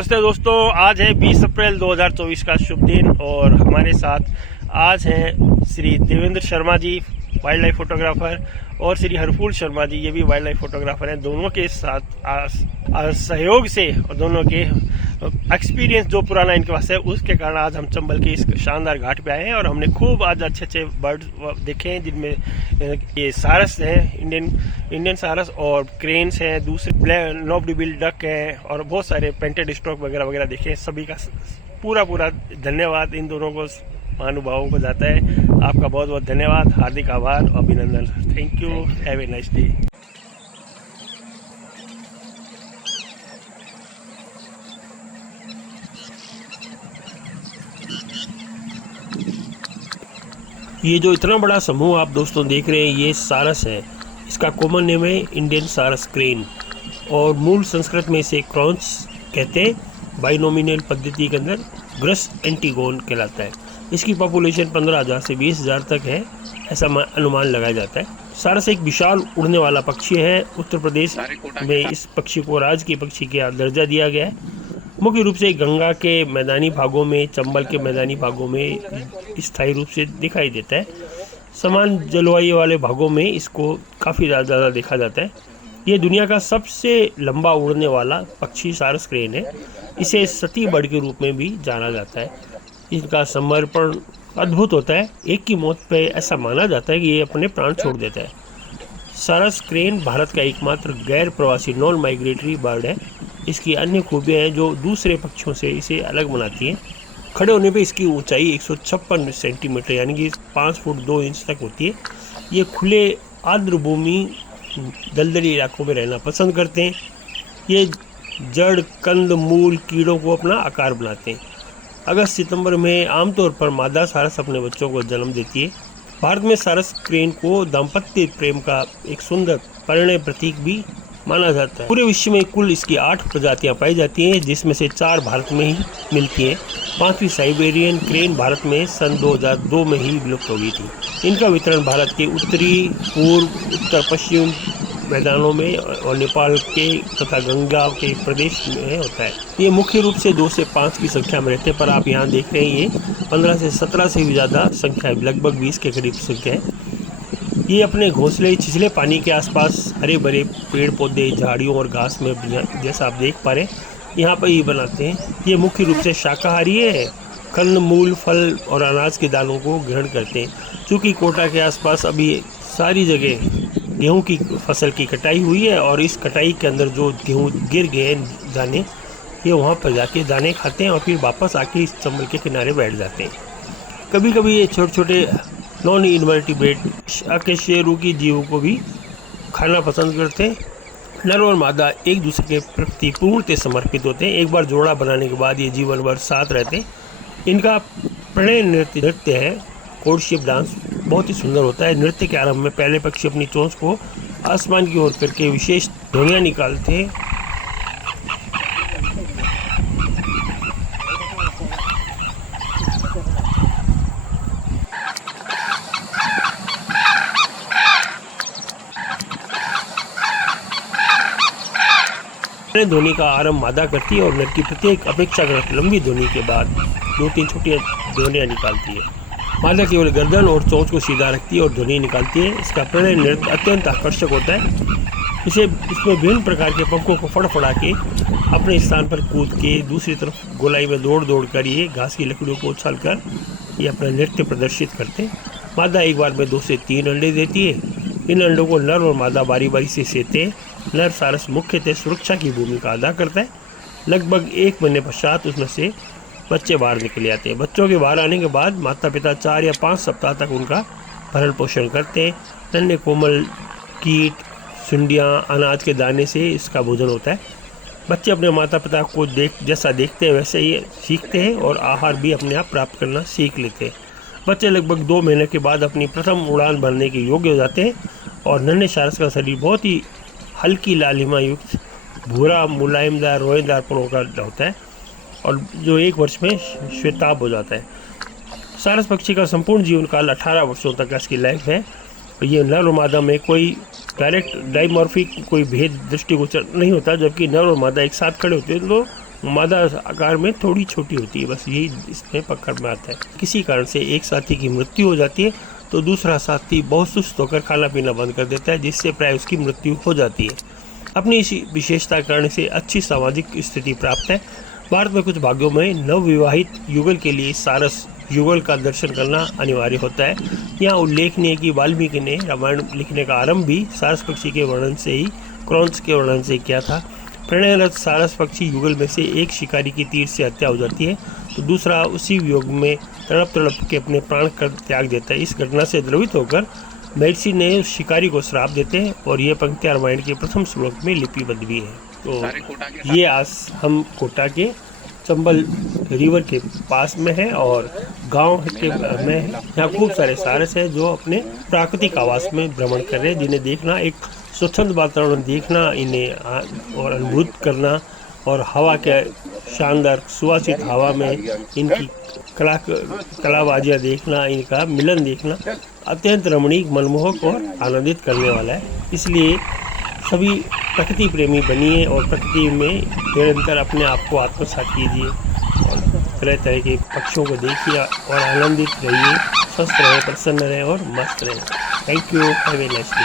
नमस्ते दोस्तों, आज है 20 अप्रैल 2024 का शुभ दिन और हमारे साथ आज हैं Shri Devendra Sharma ji, wild life photographer, और श्री हरफूल शर्मा जी, ये भी वाइल्ड लाइफ फोटोग्राफर हैं। दोनों के साथ सहयोग से और दोनों के एक्सपीरियंस जो पुराना इनके पास है उसके कारण आज हम चंबल के इस शानदार घाट पे आए हैं और हमने खूब आज अच्छे अच्छे बर्ड देखे हैं, जिनमें ये सारस हैं, इंडियन सारस, और क्रेन्स हैं, दूसरे नॉब्डी बिल डक हैं और बहुत सारे पेंटेड स्ट्रोक वगैरह वगैरह देखे। सभी का पूरा धन्यवाद इन दोनों को, महानुभावों को जाता है। आपका बहुत बहुत धन्यवाद, हार्दिक आभार और अभिनंदन। Thank you, have a nice day. ये जो इतना बड़ा समूह आप दोस्तों देख रहे हैं, ये सारस है। इसका कॉमन नेम है इंडियन सारस क्रेन और मूल संस्कृत में इसे क्रॉन्स कहते हैं। बाइनोमिनल पद्धति के अंदर ग्रस एंटीगोन कहलाता है। इसकी पॉपुलेशन 15,000 से 20,000 तक है, ऐसा अनुमान लगाया जाता है। सारस एक विशाल उड़ने वाला पक्षी है। उत्तर प्रदेश में इस पक्षी को राजकीय पक्षी का दर्जा दिया गया है। मुख्य रूप से गंगा के मैदानी भागों में, चंबल के मैदानी भागों में स्थायी रूप से दिखाई देता है। समान जलवायु वाले भागों में इसको काफ़ी ज़्यादा देखा जाता है। ये दुनिया का सबसे लंबा उड़ने वाला पक्षी सारस क्रेन है। इसे सती बर्ड के रूप में भी जाना जाता है। इनका समर्पण अद्भुत होता है। एक की मौत पे ऐसा माना जाता है कि ये अपने प्राण छोड़ देता है। सारस क्रेन भारत का एकमात्र गैर प्रवासी नॉन माइग्रेटरी बर्ड है। इसकी अन्य खूबियाँ हैं जो दूसरे पक्षियों से इसे अलग बनाती हैं। खड़े होने पे इसकी ऊंचाई 156 सेंटीमीटर यानी कि 5 फुट 2 इंच तक होती है। ये खुले आर्द्र भूमि दलदली इलाकों में रहना पसंद करते हैं। ये जड़, कंद, मूल, कीड़ों को अपना आकार बनाते हैं। अगस्त सितंबर में आमतौर पर मादा सारस अपने बच्चों को जन्म देती है। भारत में सारस क्रेन को दाम्पत्य प्रेम का एक सुंदर परिणय प्रतीक भी माना जाता है। पूरे विश्व में कुल इसकी 8 प्रजातियां पाई जाती हैं, जिसमें से 4 भारत में ही मिलती हैं। 5वीं साइबेरियन क्रेन भारत में सन 2002 में ही विलुप्त हो गई थी। इनका वितरण भारत के उत्तरी, पूर्व, उत्तर पश्चिम मैदानों में और नेपाल के तथा गंगा के प्रदेश में होता है। ये मुख्य रूप से 2 से 5 की संख्या में रहते हैं, पर आप यहाँ देख रहे हैं ये 15 से 17 से भी ज़्यादा संख्या है, लगभग 20 के करीब संख्या है। ये अपने घोंसले छिछले पानी के आसपास हरे भरे पेड़ पौधे, झाड़ियों और घास में, जैसा आप देख पा रहे हैं, यहाँ पर ये बनाते हैं। ये मुख्य रूप से शाकाहारी है। कंद, मूल, फल और अनाज के दानों को ग्रहण करते हैं। चूँकि कोटा के आसपास अभी सारी जगह गेहूं की फसल की कटाई हुई है और इस कटाई के अंदर जो गेहूं गिर गए दाने, ये वहाँ पर जाके दाने खाते हैं और फिर वापस आके इस चंबल के किनारे बैठ जाते हैं। कभी कभी ये छोटे छोटे नॉन इनवर्टिब्रेट अकशेरुकी की जीवों को भी खाना पसंद करते हैं। नर और मादा एक दूसरे के प्रति पूर्णतः समर्पित होते हैं। एक बार जोड़ा बनाने के बाद ये जीवन भर साथ रहते हैं। इनका प्रणय नृत्य है, कोर्टशिप डांस, बहुत ही सुंदर होता है। नृत्य के आरंभ में पहले पक्षी अपनी चोंच को आसमान की ओर करके विशेष ध्वनियाँ निकालते हैं। ध्वनि का आरंभ मादा करती है और नर की प्रत्येक अपेक्षाकृत लंबी ध्वनि के बाद 2-3 छोटी ध्वनियाँ निकालती है। मादा केवल गर्दन और चोंच को सीधा रखती है और ध्वनि निकालती है। इसका प्रणय नृत्य अत्यंत आकर्षक होता है। इसमें विभिन्न प्रकार के पंखों को फड़फड़ा के अपने स्थान पर कूद के दूसरी तरफ गोलाई में दौड़ कर ये घास की लकड़ियों को उछाल कर ये अपना नृत्य प्रदर्शित करते हैं। मादा एक बार में 2 से 3 अंडे देती है। इन अंडों को नर और मादा बारी बारी से सेते हैं। नर सारस मुख्यतः सुरक्षा की भूमिका अदा करता है। लगभग 1 महीने पश्चात उसमें से बच्चे बाहर निकल आते हैं। बच्चों के बाहर आने के बाद माता पिता 4 या 5 सप्ताह तक उनका भरण पोषण करते हैं। नन्हे कोमल कीट, सुंडियाँ, अनाज के दाने से इसका भोजन होता है। बच्चे अपने माता पिता को जैसा देखते हैं वैसे ही सीखते हैं और आहार भी अपने आप प्राप्त करना सीख लेते हैं। बच्चे लगभग 2 महीने के बाद अपनी प्रथम उड़ान भरने के योग्य हो जाते हैं और नन्हे सारस का शरीर बहुत ही हल्की लालिमा युक्त भूरा मुलायमदार रोएदार परों का होता है और जो 1 वर्ष में श्वेताभ हो जाता है। सारस पक्षी का संपूर्ण जीवन काल 18 वर्षों तक इसकी लाइफ है। ये नर और मादा में कोई डायरेक्ट डाइमॉर्फिक कोई भेद दृष्टिगोचर नहीं होता, जबकि नर और मादा एक साथ खड़े होते हैं तो मादा आकार में थोड़ी छोटी होती है, बस यही इसमें पकड़ में आता है। किसी कारण से एक साथी की मृत्यु हो जाती है तो दूसरा साथी बहुत सुस्त होकर खाना पीना बंद कर देता है, जिससे प्राय उसकी मृत्यु हो जाती है। अपनी इसी विशेषता कारण से अच्छी सामाजिक स्थिति प्राप्त है। भारत में कुछ भाग्यों में नवविवाहित युगल के लिए सारस युगल का दर्शन करना अनिवार्य होता है। यहाँ उल्लेखनीय कि वाल्मीकि ने रामायण लिखने का आरंभ भी सारस पक्षी के वर्णन से ही, क्रौंच के वर्णन से किया था। प्रणयरत सारस पक्षी युगल में से एक शिकारी की तीर से हत्या हो जाती है तो दूसरा उसी वियोग में तड़प तड़प के अपने प्राण कर त्याग देता है। इस घटना से द्रवित होकर महर्षि ने उस शिकारी को श्राप देते हैं और ये पंक्तियां रामायण के प्रथम श्लोक में लिपिबद्ध भी है। तो ये आज हम कोटा के चंबल रिवर के पास में है और गांव के में है। यहाँ खूब सारे सारस हैं जो अपने प्राकृतिक आवास में भ्रमण कर रहे हैं, जिन्हें देखना, एक स्वच्छंद वातावरण देखना, इन्हें और अनुभूत करना और हवा के शानदार सुवासित हवा में इनकी कलाबाजियाँ देखना, इनका मिलन देखना अत्यंत रमणीक, मनमोहक और आनंदित करने वाला है। इसलिए सभी प्रकृति प्रेमी बनिए और प्रकृति में निरंतर अपने आप को आत्मसात कीजिए और तरह तरह के पक्षियों को देखिए और आनंदित रहिए, स्वस्थ रहें, प्रसन्न रहें और मस्त रहें। Thank you, have a nice day.